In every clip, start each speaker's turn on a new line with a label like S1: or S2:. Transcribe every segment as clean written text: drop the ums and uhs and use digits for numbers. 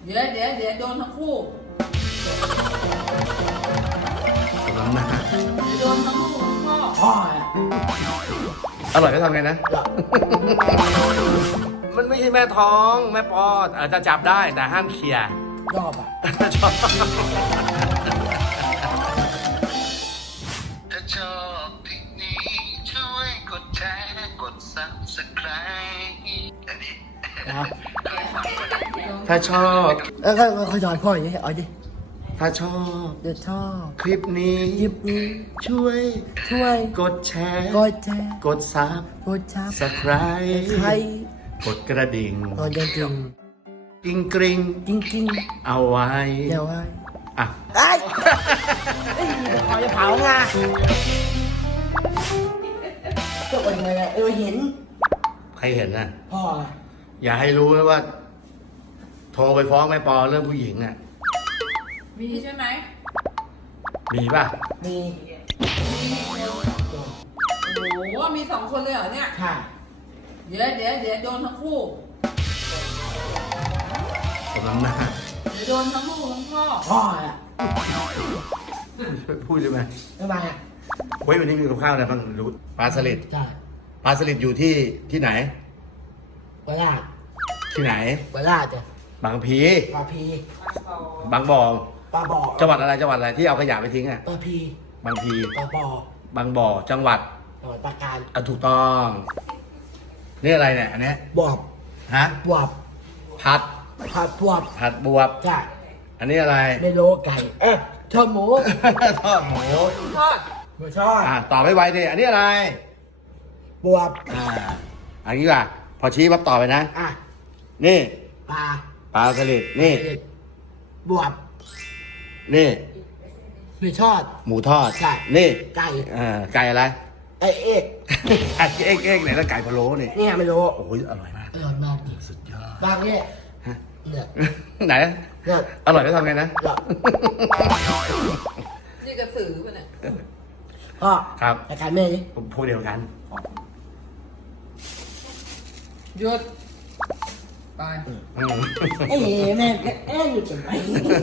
S1: เดี๋ยวโดนทั้งคู่
S2: สมน้ำหน้า
S1: โดนทั้งคู่ทั้งพ่อ
S3: พ่ออ่ะ
S2: อร่อยก็ทำไงนะ มันไม่ใช่แม่ท้องแม่ปอดอาจจะจับได้แต่ห้ามเคลียร์
S3: ชอบอ่ะ
S2: ชอบ
S4: ถ้าชอบเพลงนี้ช่วยกดแชร์กด Subscribe อันนี้
S3: นะ
S2: ถ้าชอบ
S3: แล้วก็เขาจอยพ่ออย่างนี้เอาดิ
S2: ถ้าชอบ
S3: เดี๋ยวชอบ
S2: คลิปนี้
S3: คลิปนี้
S2: ช่วย
S3: ช่วย
S2: กดแชร์
S3: กดแชร์
S2: กดซับ
S3: กดชับ
S2: subscribe
S3: ใคร
S2: กดกระดิ่ง
S3: ตอนจริง
S2: กริ๊งกริ๊ง
S3: จริงจริง
S2: เอาไว้
S3: ๆเดี๋ยวไว้
S2: อ่ะ
S3: ไอ้ไอ้เขาจะเผาไงก็วันไงอ่ะเห็น
S2: ใครเห็นนะ
S3: พ่ออ่ะ
S2: อย่าให้รู้นะว่า โทรไปฟ้องแม่ปอเรื่องผู้หญิงอ่ะ
S1: มีใช่ไหม
S2: มีป่ะ
S3: มี
S1: โอ้โหมี2 คนเลยเหรอเนี่ย
S3: ค่ะ
S1: เดี๋ยวโดนทั้งคู่
S2: สมน้ำหน้า
S1: เดี๋ยวโดนทั้งลูกทั้งพ่อ
S3: พ่ออ่ะ
S2: พูดใช่ไหม
S3: ทำไมอ่ะ
S2: เฮ้ยวันนี้มีกับข้าวอะไรบ้างรู้ปลาสลิด
S3: ใช่
S2: ปลาสลิดอยู่ที่ไหน
S3: วลาด
S2: ที่ไหน
S3: วลาดจ้ะ
S2: บางพี
S3: ปลาพี
S2: บางบ่อ
S3: ปลาบ่อ
S2: จังหวัดอะไรจังหวัดอะไรที่เอาขยะไปทิ้งอ่ะ
S3: ปลาพี
S2: บางพี
S3: ปลาบ่อบ
S2: างบ่อจังหวัด
S3: จังหวัดปราการ
S2: อ่ะถูกต้องนี่อะไรเนี่ยอันเนี้ย
S3: บวบ
S2: ฮะ
S3: บวบ
S2: ผัด
S3: ผัดบวบ
S2: ผัดบวบ
S3: ใช่
S2: อันนี้อะไร
S3: เมโลไก่ทอดหมู
S2: ทอดหมู
S1: ทอด
S3: หมูทอด
S2: ตอบไม่ไวดิอันนี้อะไร
S3: บวบ
S2: อันนี้ล่ะพอชี้ปั๊บตอบไปนะ
S3: อ่ะ
S2: นี่
S3: ปลา
S2: ปลาสลิดนี่
S3: บวบ
S2: นี่
S3: หมูทอด
S2: หมูทอด
S3: ไก่
S2: นี่
S3: ไก่
S2: ไก่อะไร
S3: ไอเอก
S2: ไก่เอ็กไหนแล้วไก่พะโล้นี่
S3: เนี่ยไม่รู้
S2: โอ้ยอร่อยมาก
S3: อร่อยมาก
S2: สุดยอด
S3: บางเนี่ย
S2: ฮะ
S3: เนี่ย
S2: ไหน
S3: เนี่ย
S2: อร่อยแล้วทำไงนะ
S3: เนี่ย
S1: นี่กระสือป่ะเนี่ย
S3: พ่อ
S2: ครับ
S3: รายการแม่ดิ
S2: ผมพูดเดียวกัน
S1: หยุดไป
S3: ไอ้แม่หยุดกันไป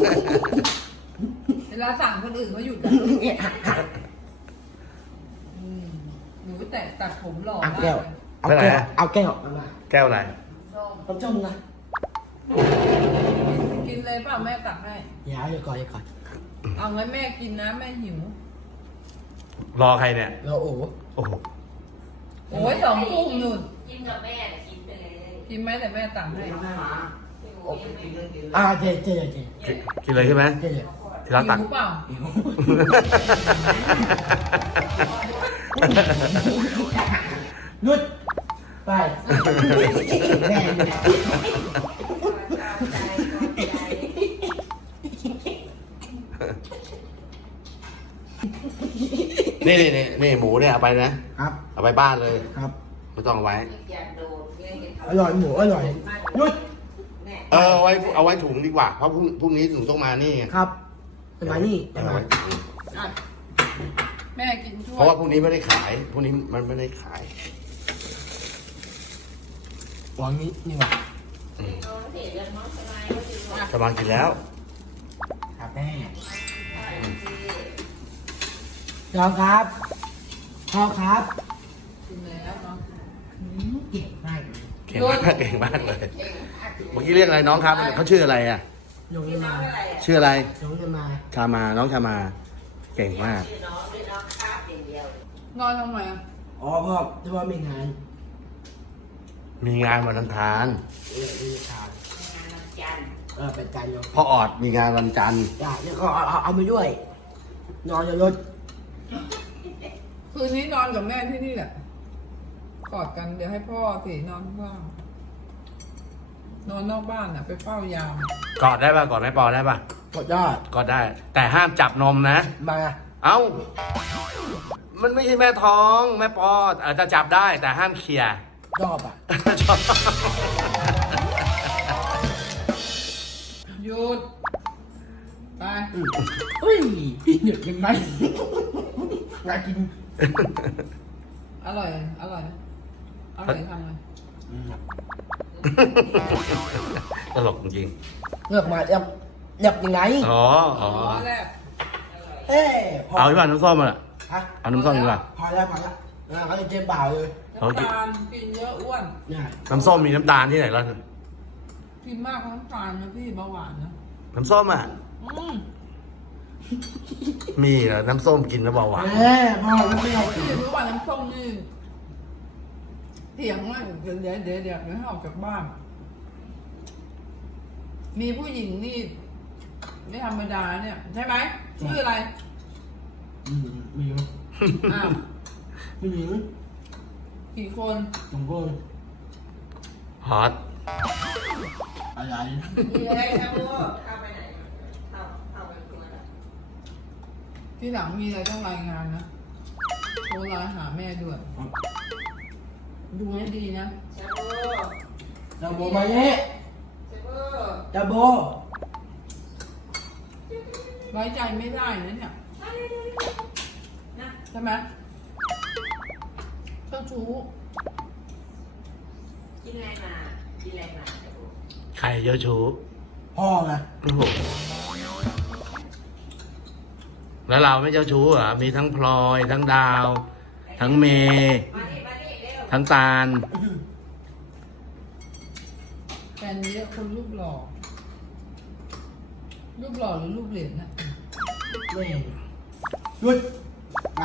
S1: เวลาสั่งคนอื่นเขาหยุดอะหนูแต่ตัดผมหล่อ
S3: เอา
S1: มาก
S3: แก้ว
S1: เลย
S3: เอาแก้วเอามา
S2: แก้วอะไร
S3: ต้มจมนะ
S1: กินเลยเปล่าแม่ตักให้
S3: เดี๋ยวก่อน
S1: เอางั้นแม่กินนะแม่หิว
S2: รอใครเนี่ย
S3: เราโอ้
S2: โอ้โห
S1: โอ้ย2 ทุ่มนู่น
S5: กินกับแม่น่ะกินไปเลย
S1: กินไหมแต่แม่ตักให้
S3: เจ๊
S2: กินเลยใช่ไหมที่ร้านตัก
S1: หิวเปล่า
S3: หยุดไปแม่
S2: นี่หมูเนี่ยเอาไปนะครับ เอาไปบ้านเลย
S3: ครับ
S2: ไม่ต้องเอาไว้
S5: อยากโดดเนี่ยเห็นเขา
S3: อร่อยหมูอร่อยหยุด
S5: แน่
S2: เอาไว้ถุงดีกว่า เพราะพรุ่งนี้หนูต้องมานี่ไง
S3: ครับสมัยนี้
S2: เอาไว้ถุง
S1: อ่ะแม่กินช่วย
S2: เพราะว่าพรุ่งนี้ไม่ได้ขายพรุ่งนี้มันไม่ได้ขาย
S3: วางนี้นี่หว่า
S5: น้องเห็นแล้วน้องสบายก็ดีว่า
S2: จะมากินแล้ว
S3: ครับแม่ยอมครับพ่อครับ
S1: กินแล้วเนาะ
S3: เก่งมาก
S2: เก่งมากเก่งมากเลย เมื่อกี้เรียกอะไรน้องครับเขาชื่ออะไรอ่ะ
S3: ลงมา
S2: ชื่ออะไร
S3: ลงมา
S2: ชามาน้องชามา เก่งมาก
S5: ชื่อน้องด้วยน้องคาบอย่างเดียวน
S1: อนทำไมอ่ะ
S3: อ๋อพ่อที่ว่ามีงาน
S2: มีงานวันอังคาร
S3: มีงาน
S5: งานวันจันทร์
S3: เป็นการยก
S2: พ่อออดมีงานวันจันทร์
S3: อยากก็เอาไปด้วย นอนในรถ
S1: คืนนี้นอนกับแม่ที่นี่แหละกอดกันเดี๋ยวให้พ่อสินอนข้างล่างนอนนอกบ้านอ่ะ ไปเฝ้ายาม
S2: กอดได้ป่ะกอดแม่ปอได้ป่ะ
S3: กดยอด
S2: กอดได้ แต่ห้ามจับนมนะ
S3: มา
S2: เอ้า มันไม่ใช่แม่ท้องแม่ปออาจจะจับได้แต่ห้ามเคลียร์
S3: รอบอ่ะ
S2: ชอบ
S1: หยุด ไป
S3: อุ้ยหยุดยังไงงานกิน
S1: อร่อย อร่อย อร่อยทำไง
S2: ตลกจริง
S3: เลือกมาแลบยังไง
S2: ๆอ๋อ
S1: อ๋อแรก
S3: เอ้พอ
S2: เอาที่บ้านน้ำส้มอ่ะ
S3: ฮะ
S2: เอาน้ำส้มดีกว่า
S3: พอแล้วเขาจะเจ็บบ่าวเลย
S1: น้ำตาลกินเยอะอ้วน
S3: เนี่ย
S2: น้ำส้มมีน้ำตาลที่ไหนล่ะ
S1: กินมากน้ำตาลนะพี่เบาหวานนะ
S2: น้ำส้มอ่ะ
S1: อืม
S2: มีเหรอน้ำส้มกินแล้วเบาหวาน
S3: พ่อไม่เอา
S1: พี่รู้ว่าน้ำส้มนี่เถียงว่าเดี๋ยวให้ออกจากบ้าน มีผู้หญิงนี่ไม่ธรรมดาเนี่ย ใช่ไหมชื่ออะไร
S3: ไม่รู้
S1: อ้าว
S3: ไม่รู้
S1: กี่คน
S3: สองคน
S2: ฮอต
S3: อะไร
S5: มีอะไรครับลูกเข้าไปไหนเข้าไปครัวแล้ว
S1: ที่หลังมีอะไรต้องรายงานนะโทรไลน์หาแม่ด้วย ดูให้ดีนะ
S5: ชาบู
S3: จะโบมาเนี่ย
S5: ชาบู
S3: จะโบ
S1: ไว้ใจไม่ได้นะเนี่ย
S5: นะ
S1: ใช่ไหมเจ้าชู้
S5: กินอะไรมาชาบู
S2: ใครเจ้าชู้
S3: พ่อไง
S2: โอ้โหแล้วเราไม่เจ้าชู้เหรอ มีทั้งพลอย ทั้งดาว ทั้งเมย์
S5: มานี่เร็ว
S2: ทั้งตาล
S1: แฟนเยอะคนรูปหล่อ รูปหล่อหรือรูปเหรียญนะ
S3: ไม่หยุดไป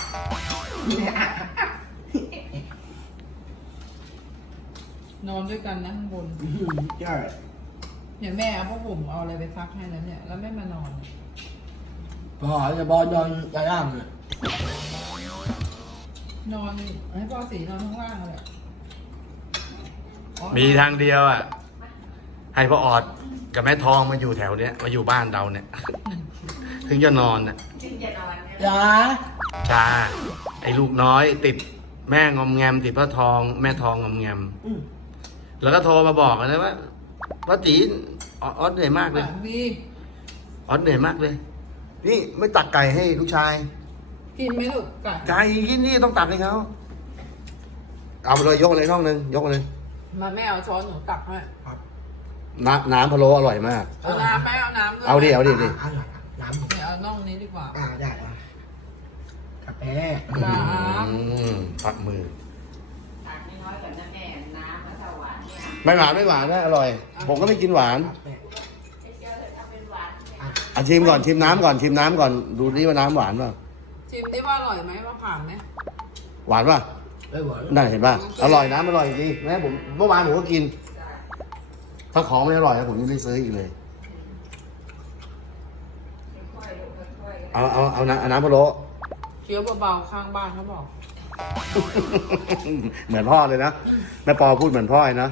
S1: นอนด้วยกันนะข้างบน
S3: ใช่
S1: เนี่ยแม่เอาผ้าห่มเอาอะไรไปซักให้แล้วเนี่ย แล้วไม่มานอน
S3: พ่อจะบอลนอนกระย่างเลย
S1: นอนให้พ่อสีนอนข้างล่างเลยอ๋อ
S2: มีทางเดียวอ่ะ ให้พ่อออดกับแม่ทองมาอยู่แถวเนี้ย มาอยู่บ้านเราเนี่ย ถึงจะนอนน่ะ
S5: ๆจึงจะนอนเนี่ย
S3: จ้า
S2: ชาไอ้ลูกน้อยติดแม่งอมแงมติดพ่อทอง แม่ทองงอมแงม แล้วก็โทรมาบอกนะว่าตีออสเหนื่อยมากเลย
S1: ปากดี
S2: ออสเหนื่อยมากเลย นี่ไม่ตักไก่ให้ลูกชาย
S1: กินไหมลูกไก่
S2: ไก่ที่นี่ต้องตักให้เขาเอาไปเลยยกเลยน่องหนึ่งยกเลย
S1: มาแม่เอาช้อนหนูตักให้
S2: น้ำพะโล้อร่อยมาก
S1: เอาน้ำไหมเอาน้ำด้วย
S2: เอาดิ
S3: น้ำ
S1: เนี่ยเอาน่องนี้ดีกว่า
S3: ได้กาแฟ
S1: น้
S2: ปักมือ
S5: ตักน้อยๆก่อนนะแม่น้ำแล้วถ้าหวานเนี่ย
S2: ไม่หวานไม่หวานนะอร่อย ผมก็ไม่กินหวาน
S5: ไอ้เจ้าเลยทำเป็นหวานเนี่ย
S2: อ่ะชิมก่อนชิมน้ำก่อนชิมน้ำก่อนดูนี่ว่าน้ำหวานป่ะ
S1: ำชิมได้ว่าอร่อยไหมว่าผ่านไหม
S2: หวานป่ะ
S3: ไม่หวาน
S2: นั่นเห็นป่ะอร่อยน้ำอร่อยจริงแม่ผมเมื่อวานผมก็กิน ถ้าของไม่อร่อยนะผมยังไม่ซื้ออีกเลย
S5: ค่อยๆลูกค่อยๆ
S2: เอาน้ำพะโล้
S1: เคี้ยวเบาๆข้างบ้านเขาบอก
S2: เหมือนพ่อเลยนะแม่ปอพูดเหมือนพ่อเลยนะ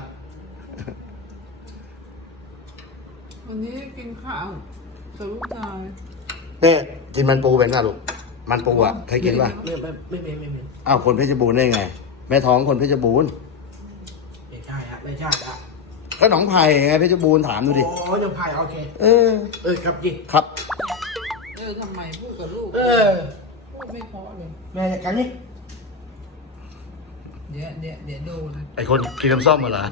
S1: วันนี้กินข้าวกับลูกชาย
S2: เนี่ยกินมันปูเป็นป่ะลูกมันปูอ่ะเคยกินป่ะ
S3: ไม่เป็น
S2: อ้าวคนเพชรบูรณ์ได้ไง แม่ท้องคนเพชรบูรณ์
S3: ไม่ใช่ฮะไม่ใช่อ่ะ
S2: ก็หนองไผ่ไงเพชรบูรณ์ถามดูดิ
S3: อ๋อยังพายโอเค
S2: เออ
S3: ครับจิ
S2: ครับ
S1: ทำไมพูดกับลูก พูดไม่เพราะเลย
S3: แม่กันนี่
S1: เดี๋ยวโดน
S2: ไอคนกินน้ำส้มมาเหรอ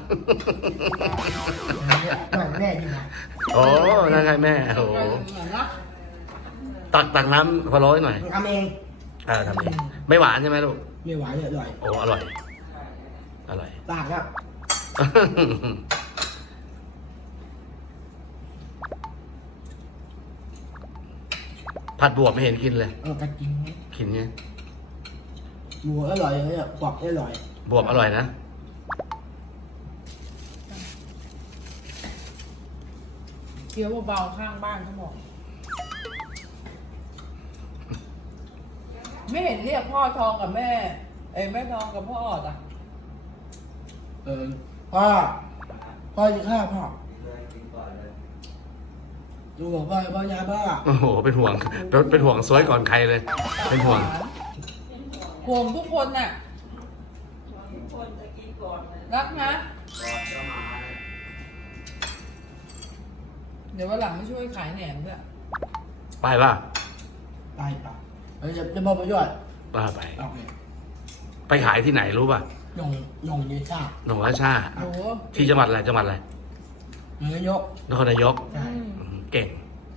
S3: แม่จริงนะ
S2: โอ้นั่นไงแม่โอ้โห
S1: เหมือนเนาะ
S2: ตักน้ำพะโล้ให้หน่อย
S3: ทำเอง
S2: ทำเองไม่หวานใช่ไหมลูก
S3: ไม่หวานเลยอร่อย
S2: โอ้อร่อยอร่อย
S3: ปากแล้ว
S2: ผัดบวบไม่เห็นกินเลย
S3: กันจริง
S2: กินไง
S3: บัวอร่อยเลยอ่ะปอกอร่อย
S2: บวบอร่อยนะ
S1: เคี้ยวเบาๆข้างบ้านเขาบอก ไม่เห็นเรียกพ่อทองกับแม่แม่ทองกับพ่อออดอ่ะ
S3: พ่อจะฆ่าพ่อดูบอกพ่อยาบ้า
S2: โอ้โหเป็นห่วงเป็นห่วงซวยก่อนใครเลย เป็นห่วง
S1: ห่วงทุกคนน่ะ
S5: ทุกคนจะกินก่อนนะ
S1: รักนะ เดี๋ยววันหลังมาช่วยขายแหนมด้วย
S2: ไปป่ะ
S3: ไปจะบอกประโยชน์
S2: ไป
S3: โอเค
S2: ไปขายที่ไหนรู้ป่ะ
S3: ฮยงเยชา
S2: หนุ่มราชา
S1: โอ้โห
S2: ที่จังหวัดอะไรจังหวัดอะไร
S3: เนื้อยก
S2: นครนายก
S3: ใช่
S2: เก่ง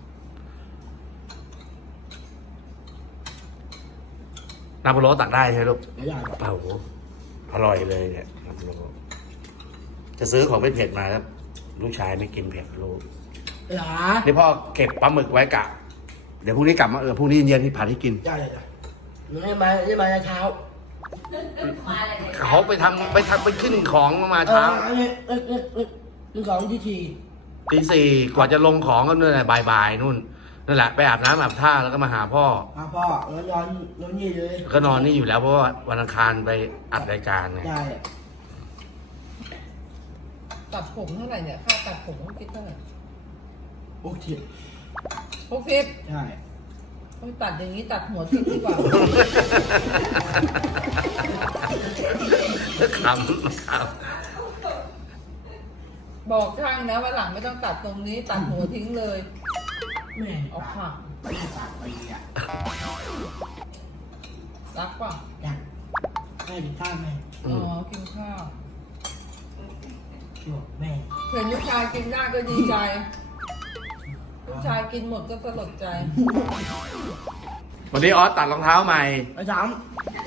S2: น้ำพะโล้ตักได้ใช่ไหมลูก
S3: ไม่ได้หรอก
S2: โอ้โหอร่อยเลยเนี่ยน้ำพะโล้จะซื้อของเป็นเผ็ดมาครับลูกชายไม่กินเผ็ดลูก
S3: หรอ
S2: นี่พ่อเก็บปลาหมึกไว้กะ เดี๋ยวพรุ่งนี้กลับมาพรุ่งนี้เย็นที่ผัดให้กิน
S3: ได้ไม่มาเช้า
S5: มาอะไรเนี่ย
S2: เขาไปทำไปขึ้นของมาเช้า
S3: นี่ของที่ที
S2: ตีสี่กว่าจะลงของก็นู่นแหละบ่ายนู่นนั่นแหละไปอาบน้ำอาบท่าแล้วก็มาหาพ่อ
S3: พ่อแล้วนอนนี่เลย
S2: ก็นอนนี่อยู่แล้วเพราะว่าวันอังคารไปอัดรายการไง
S3: ได้
S1: ตัดผมเท่าไหร่เนี่ยค่าตัดผมต้องคิดเท่าไหร่
S3: โอเค
S1: 60
S3: ใช่
S1: ต้องตัดอย่างนี้ตัดหัวทิ้งดีกว่า
S2: ขำ
S1: บอกช่างนะวันหลังไม่ต้องตัดตรงนี้ตัดหัวทิ้งเลย
S3: แม่
S1: เอาค่ะ
S3: ไม่ปากไปอ่ะ
S1: รักป่ะ
S3: อยากให้กินข้าวไหม
S2: อื
S1: อ๋อ
S2: ม
S1: กินข้าว
S3: บอกแม่
S1: เห็นลูกชายกินได้ก็ดีใจลูกชายกินหมดก็สลดใจ
S2: วันนี้ออสตัดรองเท้าใหม่
S3: ไปถาม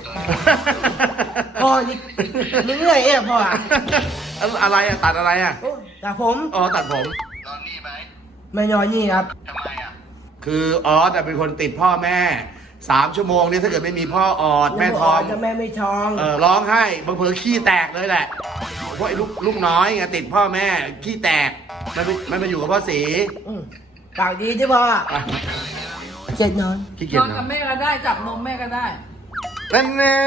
S3: พ่อนี่เรื่อยพ่ออ่ะ
S2: อะไรอะตัดอะไรอะ
S3: แต่ผม
S2: อ๋อตัดผม
S4: นอนนี่ไหม
S3: ไม่นอนนี่ครับ
S4: ทำไมอ่ะ
S2: คือออสอะเป็นคนติดพ่อแม่3 ชั่วโมงนี่ถ้าเกิดไม่มีพ่อออดแม่ทอง
S3: จะแม่ไม่ท้อง
S2: ร้องไห้บางเผลอขี้แตกเลยแหละเพราะไอ้ลูกน้อยไงติดพ่อแม่ขี้แตกมันมาอยู่กับพ่อสี
S3: ปากดีใช่ป่ะ
S2: อ่ะ
S3: เจ็ดนอน
S2: ขี้เกีย
S1: น
S2: จ
S1: อน
S2: นะ
S1: กับแม่ก็ได้จับนมแม่ก็ได้
S2: นั่นแน่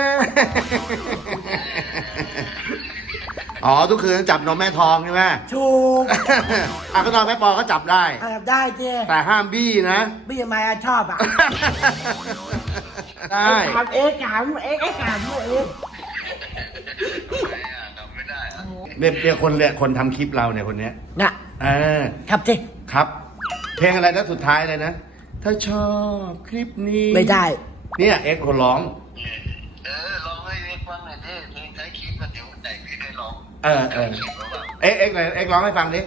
S2: อ๋อทุกคืนจับนมแม่ทองใช่ไหม
S3: ถูก
S2: อ่ะก็นอนแม่ปอก็จับได้
S3: ได้เจ้
S2: แต่ห้ามบี้นะ
S3: พี่ทำไมชอบอ่ะ
S2: ได้
S3: ถามเอ๊ะถามเอ๊ะถามด้วยเอ๊ะ
S4: ทำไมอ่ะทำไม่ได้อ่ะ
S2: เนี่ยคนทำคลิปเราเนี่ยคนเนี้ย
S3: น่ะ
S2: เออ
S3: ครับสิ
S2: ครับ เพลงอะไรนะสุดท้ายเลยนะ ถ้าชอบคลิปนี้
S3: ไม่ได้
S2: เนี่ยเอ็กซ์คนร้อง
S4: ลองให้เอ็กซ์ฟังหน่อยดิเพลงท้ายคลิปเดี๋ยวแต่งพี่ได้ร้อง
S2: เออ
S4: คลิปแล้วแบบ
S2: เอ็กซ์เอ็กซ์ร้องให้ฟังดิ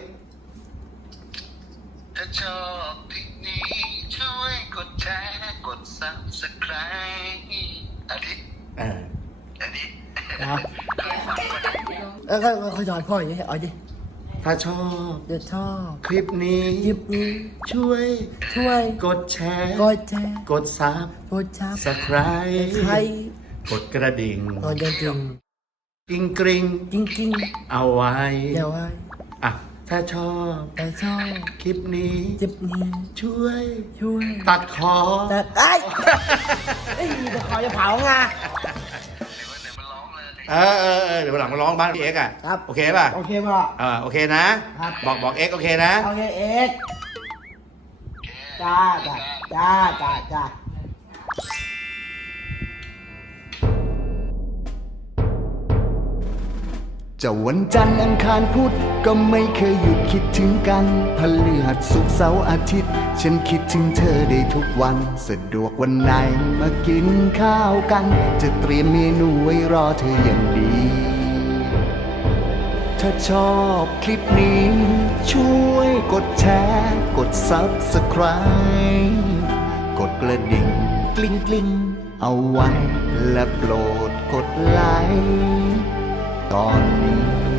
S4: ถ้าชอบคลิปนี้ช่วยกดแชร์กด Subscribe อันนี้
S2: เออ
S4: อันนี้
S3: ครับ
S4: เคยฟังมาไหม
S3: แล้วก็ขอจอยพ่ออย่างนี้เอาดิ
S2: ถ้าชอบ
S3: เดี๋ยวชอบ
S2: คลิปนี้
S3: ยิบนี้
S2: ช่วย
S3: ช่วย
S2: กดแชร์
S3: กดแชร์
S2: กดซับ
S3: กดชับ
S2: สไคร
S3: ใคร
S2: กดกระดิ่ง
S3: นอนจริง
S2: กริงกริง
S3: จริงจริง
S2: เอาไว้
S3: เดี๋ยวไว้
S2: อ่ะถ้าชอบ
S3: แต่ชอบ
S2: คลิปนี้
S3: จิบนี้
S2: ช่วย
S3: ช่วย
S2: ตัดคอ
S3: แต่ไอ้ไอ้จะขอจะเผาไง
S4: เดี๋ยวมันร้องเลย
S2: เดี๋ยววันหลังมาร้องบ้านพี่เอ็กซ์อ่ะ
S3: ครับ
S2: โอเคป่ะ
S3: โอเคป่ะ
S2: โอเคนะ
S3: ครับ
S2: บอกเอ็กซ์โอเคนะ
S3: โอเคเอ็กซ์จ้าจ้าจ้าจ้าจ้า
S6: จะวันจันทร์อังคารพุธก็ไม่เคยหยุดคิดถึงกันพฤหัสศุกร์เสาร์อาทิตย์ ฉันคิดถึงเธอได้ทุกวันสะดวกวันไหนมากินข้าวกัน จะเตรียมเมนูไว้รอเธออย่างดี ถ้าชอบคลิปนี้ ช่วยกดแชร์กด Subscribe กดกระดิ่งกลิ้งกลิ้งเอาไว้และโปรดกดไลค์ตอนนี้